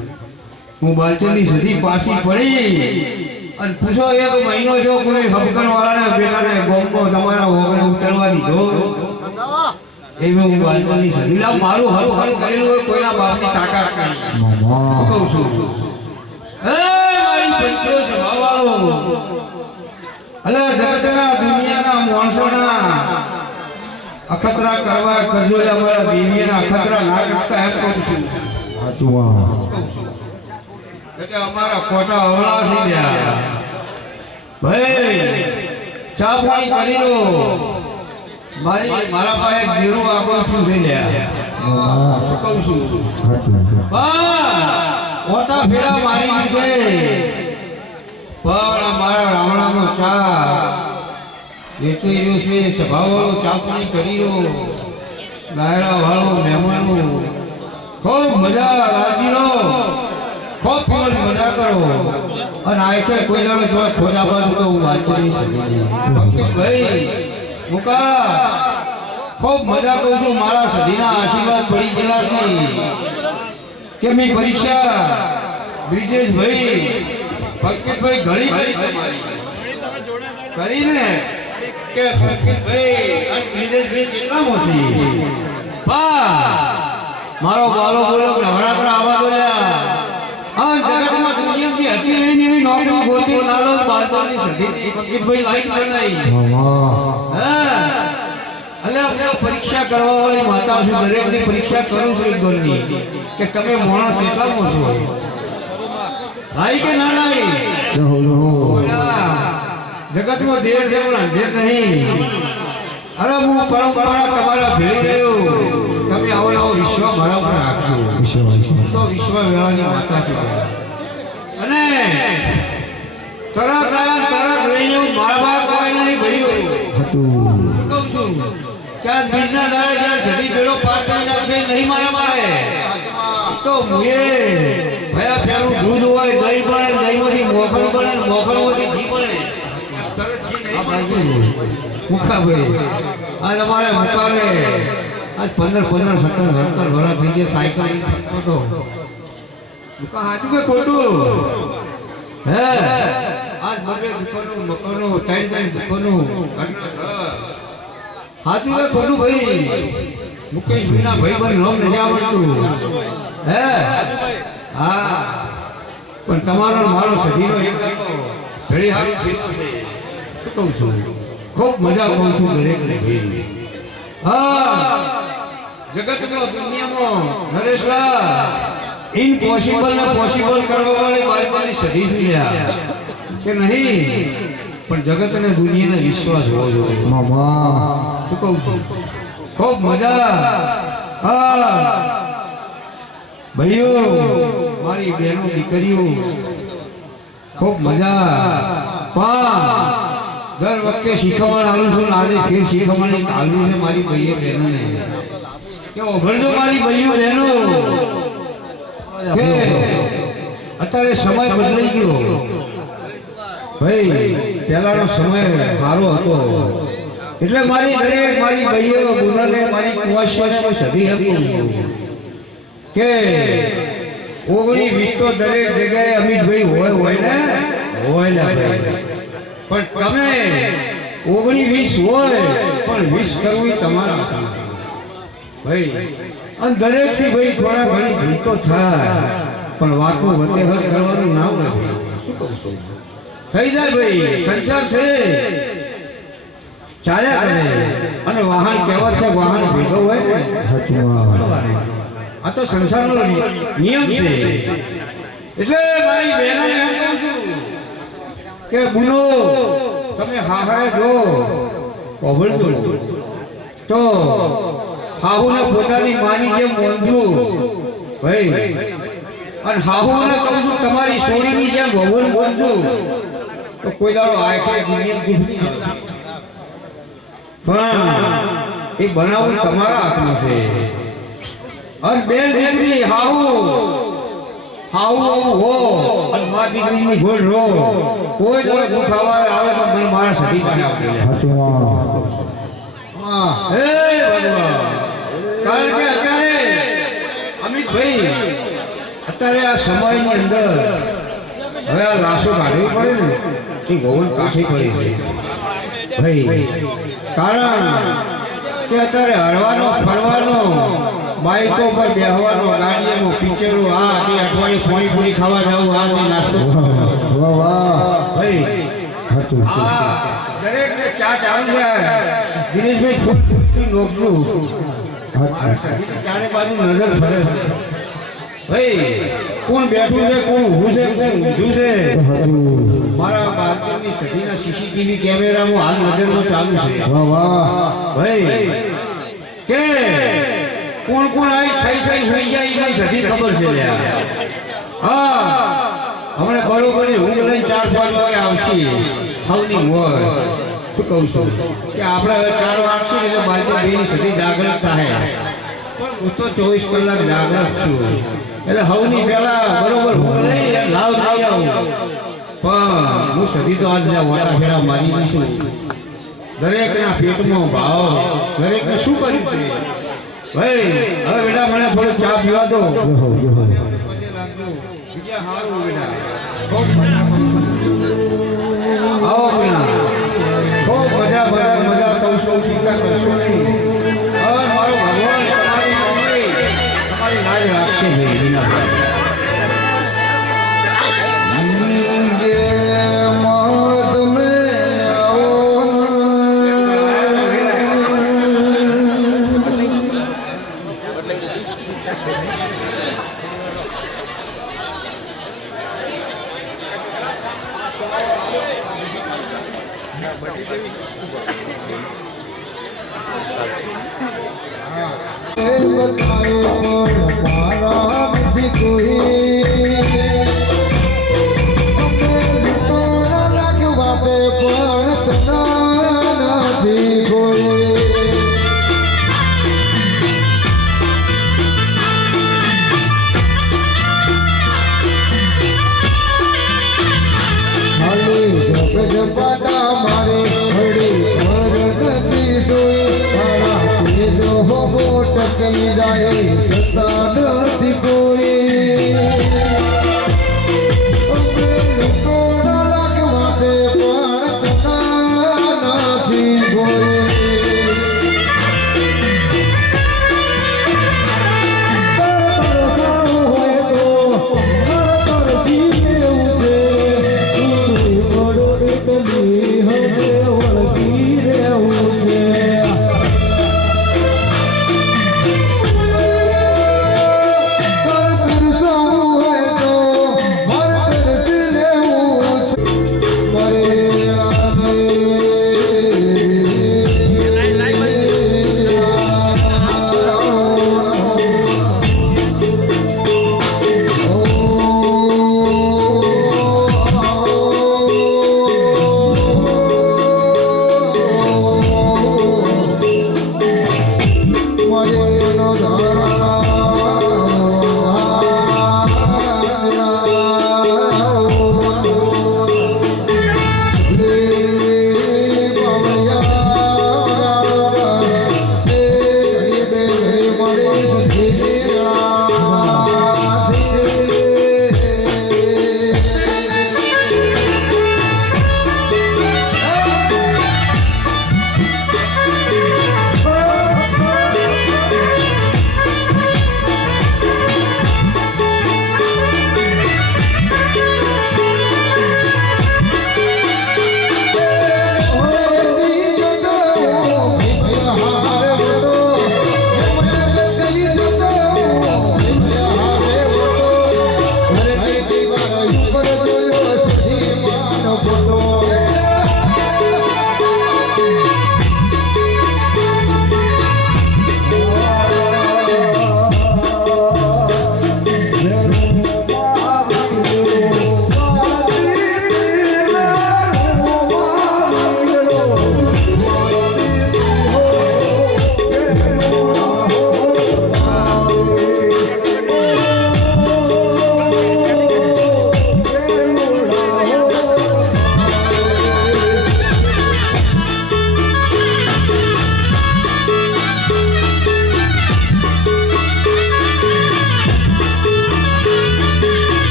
હું બાળકોની સધી પાછી પડી અને પૂછો એક મહિનો જો કોઈ હબકણ વાળાને બેટાને ગોમકો તમારા ઓગણે ઉતરવા દીધો એવી હું બાળકોની સધી લાવ મારું હરું હરું કરેલું હોય કોઈના બાપની તાકાત નહીં. શું કહું છું એ મારી પંચો સ્વભાવવાળો અલા જગતના દુનિયાના માણસોના અખતરા કરવા કરજો અમારા દેવીના અખતરા ના કરતા એમ કહું છું. કે અમારા કોટા અવળા છે લ્યા ભાઈ ચા પાણી કરી લો મારા પાસે ગેરું આગળ શું છે લ્યા શું કહું છું મોટા ફેરા મારી છે પણ મારા રામણાનો ચા વેચી રહ્યો છે સભાવાળો ચા પાણી કરી લો ડાયરા વાળો મહેમાનો ખૂબ મજા રાજી લો ખૂબ પીવાની મજા કરો અને આ છે કોઈ દાડો છો છોડા બાજુ તો હું વાત કરી શકું ભાઈ મુકા ખૂબ મજા કરું છું. મારા સધીના આશીર્વાદ પડી ગયેલા છે કે મેં પરીક્ષા બ્રિજેશભાઈ ભક્તિભાઈ ઘણી કરીને કે ભક્તિભાઈ અને બ્રિજેશભાઈ કેટલામાં છે મારો બાલો બોલો નવરા પર આવા બોલ્યા આ જગતમાં દુનિયાની હતી એવી નોકરી ગોતી નાલો બાળકોની સધી પંકિતભાઈ લાઈટ બનાવી હા અલે પરીક્ષા કરવા વાળી માતા છું દરેકની પરીક્ષા કરું છું એકદમની કે તમે માણસ કેટલામાં છો લાઈ કે ના લાઈ જગતમાં દેર છે પણ અંધેર નહીં. અરે હું પરંપરા તમારા ભેળી રહ્યો તમે આવો વિશ્વ મારા ઉપર રાખ્યો તો વિશ્વ વેળાની માતા છે અને તરત લઈને મારવા કોઈ નહીં ભર્યું શું કહું છું કે આ બીજના દાડે જ્યાં સધી પેલો પાર કરી નાખશે નહીં મારા મારે તો મુએ ભયા પેલું દૂધ હોય દહીં બને દહીંમાંથી મોખણ બને મોખણમાંથી ઘી બને તરત ઘી નહીં મુખાભાઈ આ તમારે મુકાવે આજ 15 17 વર્ષ થઈ ગયા સાયકલ ફોટો મુકા હાચું કે ખોટું હે આજ બબે મકાનો ત્રણ દુકાનો હાચું કે ખોટું ભાઈ મુકેશ ભાઈના ભાઈ બન નામ નથી આવડતું હે હા પણ તમારો મારો સધીનો એક ઘડી હારી થયો છે શું કહું છું ખૂબ મજા કરું છું દરેકને ભાઈ હા જગતમાં દુનિયામાં નરેશલા ઇમ્પોસિબલ ને પોસિબલ કરવા વાળી બાળકોની સધી સુલ્યા કે નહીં પણ જગતને દુનિયાને વિશ્વાસ હોવો જોઈએ શું કહું છું ખૂબ મજા હા ભાઈઓ મારી બહેનો દીકરીઓ ખૂબ મજા દર વખતે શીખવણ આવું છું આજે ફેર શીખવણ આવું છે મારી ભાઈએ બહેનોને કે ઓભળજો મારી ભાઈઓ બહેનો કે અત્યારે સમય બદલાઈ ગયો ભાઈ પહેલાનો સમય સારો હતો એટલે મારી દરેક મારી ભાઈઓ બુનાને મારી કુવાશમાં સધી હતી કે 19-20 તો દરેક જગ્યાએ અમિતભાઈ હોય ને ભાઈ પણ તમે 19-20 હોય પણ 20 કરવું તમારા હાથમાં ભાઈ અને દરેક થી ભાઈ થોડા ઘણી ભૂલ તો થાય પણ વાતો વધે કરવાનું ના હોય શું કહું છું થઈ જાય ભાઈ સંસાર છે ચાલ્યા કરે અને વાહન કહેવત છે વાહન ભેગો હોય ને આ તો સંસારનો નિયમ છે. એટલે મારી બહેનોને એમ કહું છું કે બુનો તમે હાહાએ જો કોબળજો તો હાહુને પોતાની માની જેમ મોંધું ભાઈ, અને હાહુને કહું છું તમારી સોળીની જેમ ભવન મોંધું તો કોઈ દાડો આખી દુનિયા દુઃખ નહીં આવે. પણ એ બનાવવું તમારા હાથમાં છે. અને બેન દીકરી હાહુ હો અને મા દીકરીની ગોળ રો, કોઈ દાડો દુઃખ આવે તો મને મારા સધી પાસે આપી લે. હે ભગવાન, કારણ કે અત્યારે અમિતભાઈ અત્યારે આ સમયની અંદર હવે આ લાશો કાઢવી પડે ને એ ભવન કાઠી પડી છે ભાઈ. કારણ કે અત્યારે હરવાનો ફરવાનો, બાઈકો પર બેહવાનો, ગાડીઓમાં પિક્ચરો, આ તે અઠવાડિયે પાણીપુરી ખાવા જવું, આ તે નાસ્તો વાહ વાહ ભાઈ. આ દરેકને ચા ચાલુ જાય દિનેશભાઈ ફૂટથી નોખશું. મારા સગીની ચારે બાજુ નજર ફરે છે ભાઈ. કોણ બેઠું છે, કોણ ઊભું છે, કોણ ઊંધું છે. મારા બાજુની સદીના સીસીટીવી કેમેરામાં હાલ નજરમાં ચાલુ છે વાહ વાહ ભાઈ. કે કોણ કોણ આવી થઈ હોઈ જાય એની સદી ખબર છે લ્યા. હા, હમણાં બરોબરની ઊંઘ લઈને 4-5 વાગે આવશે હવની મોર. શું કહું છું કે આપણે હવે 4 વાગશે એટલે બાજુ બેની સદી જાગૃત થાય. હું તો 24 કલાક જાગૃત છું એટલે હવની પહેલા બરોબર ઊંઘ લઈ લાવ નહીં આવું. પણ હું સદી તો આજ વાટા ફેરા મારી દઈશું. દરેકના પેટમાં ભાવ, દરેકને શું કર્યું છે ભાઈ. હવે બેટા મને થોડો ચા પીવા દો. બીજા હારું બેટા, ખૂબ મજા કરું છું. આવો બેટા, ખૂબ મજા કહું છું, ચિંતા કરશો નહીં. હવે મારો ભગવાન તમારી લાજ રાખશે ભાઈ વિના. ટકી જાય સતા નથી કોઈ. લાખ વાતે પણ તના નથી કોઈ.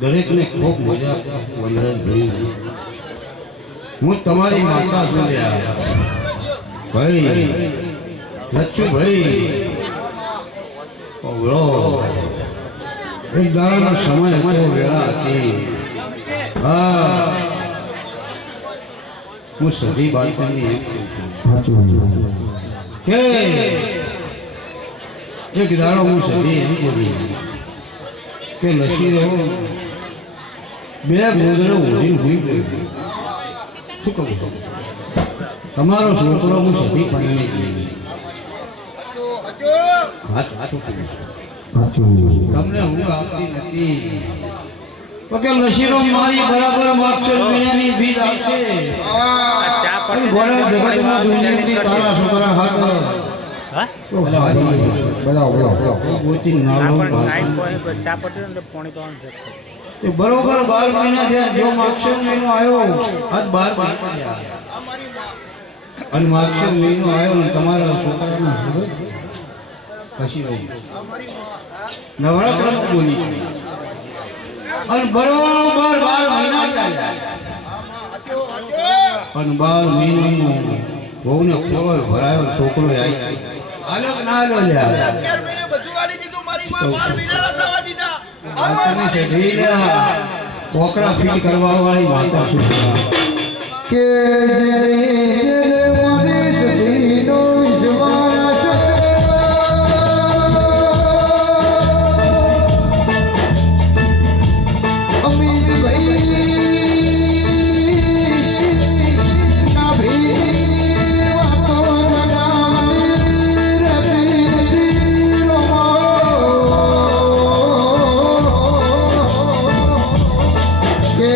દરેકને ખૂબ મજા વંદન ભરી. હું તમારી માતા છું લ્યા. ભાઈ લચ્છુભાઈ ઓગળો એક દાડાનો સમય હતો, વેળા હતી. હા હું સધી બાળકોની એમ કહું છું કે એક દાડો હું સધી એમ બોલી કે લસી રહો બે ગોદડો ઊંધી ભૂઈ ગઈ. શું કહું તમારો છોકરો હું સધી પાણીને ગઈ. તમને હું આપતી નથી તો કે નશીરો મારી બરાબર માગશે મહિનાની ભીડ આવશે. ઘોડા જગતમાં દુનિયાની તારા છોકરા હાથ તો હારી ગોતી નાળો એ બરોબર 12 મહિના થયા. જો માગશે મહિનો આવ્યો આજ 12 મહિના થયા અને માગશે મહિનો આવ્યો ને તમારા છોકરાના હૃદય કશી રહી નવરાત્રમાં બોલી અને બરોબર 12 મહિના થયા અને 12 મહિનામાં બહુને ખોળ ભરાયો છોકરો આવી આલો કે ના આલો લ્યા 11 મહિને બધું આલી દીધું મારી માં 12 મહિના થવા દીધા. કોકરા ફીટ કરવા વાળી માતા શું કે મારી સદીનો વિશ્વાસ અમીર ભાઈ ના ભી વાતો નગાની કે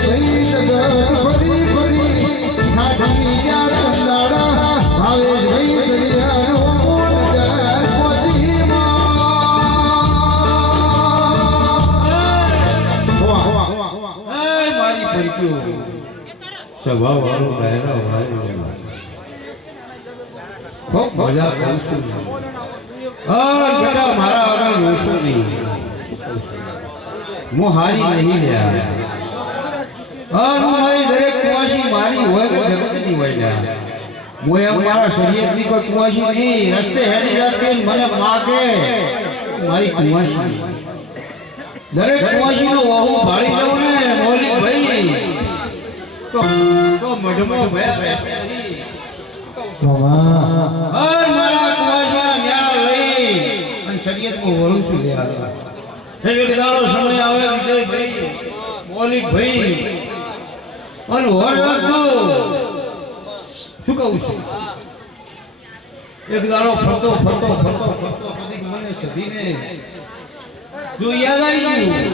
ભાઈ જગત ફરી ફરી હાથિયા સંદાડા ભાવેશ ભાઈ દરિયાનો નજર મારી પૈક્યો સ્વભાવ વાળો બહેરા વાળો ખૂબ મજા કરું છું. બેટા મારા આગળ રોશો નહીં. હું હારી નહીં લ્યા. હું મારી દરેક કુવાસી મારી હોય કે જગતની હોય લ્યા. હું એમ મારા શરીરની કોઈ કુવાસી નહીં. રસ્તે હેડી રાખી મને માગે મારી કુવાસી. દરેક કુવાસીનો વહુ ભાળી દઉં ને મૌલિક ભાઈ તો મઢમાં ભયા બેઠી નથી. મારા કુવાસીના ન્યાય લઈ અને શરીયતમાં વળું છું લ્યા. એક દાડો સમય આવે વિજયભાઈ મૌલિક ભાઈ અને હોર રાખજો. શું કહું છું એક દાડો ફરતો ફરતો ફરતો ફરતો કદી મને સધીને જો યાદ આવી ગયું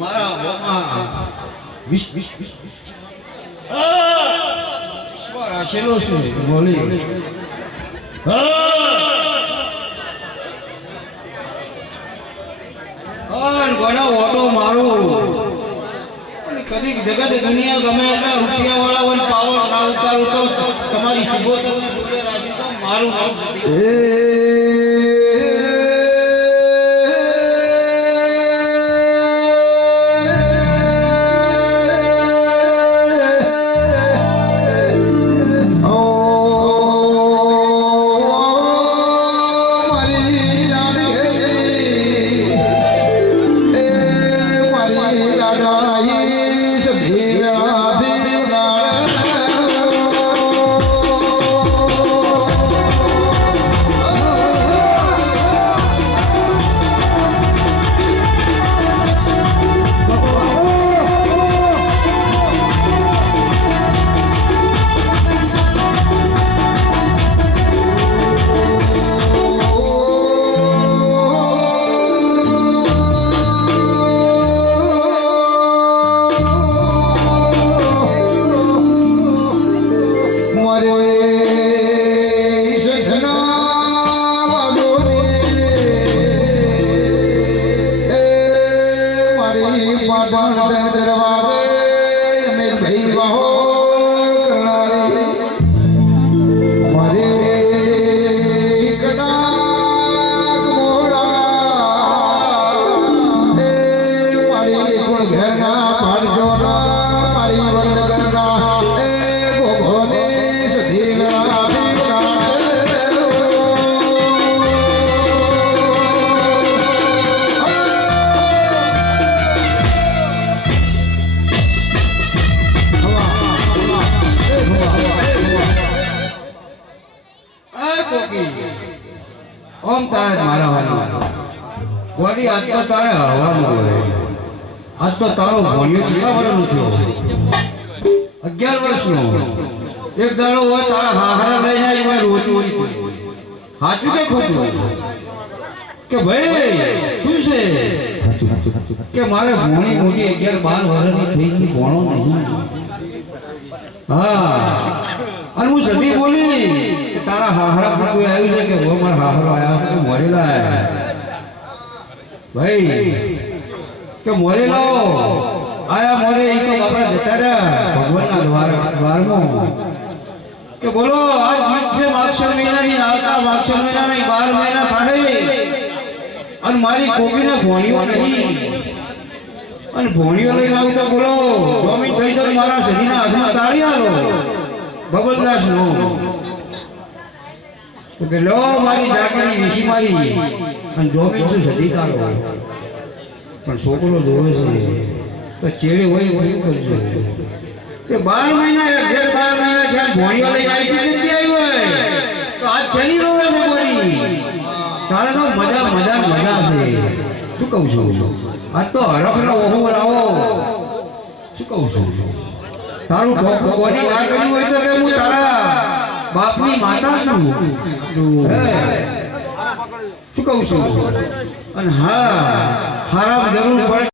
મારા હોમાં વિશ રાખેલો છે બોલી ઘણા ઓટો મારું કદી જગત દુનિયા ગમે એટલા રૂપિયા વાળા હોય પાવર ના ઉતારું તો તમારી સુબોતર ને જોડે રાખી તો મારું નામ સબ્જી ઓમ તારે મારા વાળા ગોડી આજ તો તારે હળવાનું હોય આજ તો તારો ભણ્યો કેટલા વર્ષનો થયો 11 વર્ષનો એક દાડો હોય તારા હાહરા લઈ જાય હોય રોતી હોય સાચું કે ખોટું કે ભાઈ શું છે કે મારે ભણી મોટી 11-12 વર્ષની થઈ ગઈ ભણો નહીં હા અને હું સદી બોલી કે તારા હાહરા પર કોઈ આવ્યું છે કે હો મારા હાહરો આવ્યા છે કે મોરેલા ભાઈ કે મોરેલા આયા મોરે એ તો બાપા જતા રહ્યા ભગવાનના દ્વારમાં કે બોલો આજ ગીત છે માક્ષર મહિનાની આવતા માક્ષર મહિનાની 12 મહિના થાય અને મારી કોકીને ભોણિયો નહીં અને ભોણિયો લઈને આવું તો બોલો જોમી થઈ તો મારા સદીના હાથમાં તાળી આલો બબલદાસ નો કે લો મારી જાગરી વીસી મારી અને જોમી છું સદી તારો પણ છોકરો જોવે છે તો ચેડે હોય એવું કરજો કે 12 મહિના 12 મહિના જ્યાં ભોણિયો લઈને આવી નથી આવ્યો હોય તો આ શનિ રોવે ને બોલી તારે તો મજા છે શું કહું છું આજ તો હરખનો ઓહો લાવો શું કહું છું તારું બોડી આ કર્યું હોય તો કે હું તારા બાપની માતા છું શું કહું છું અને હા હારામ જરૂર પડે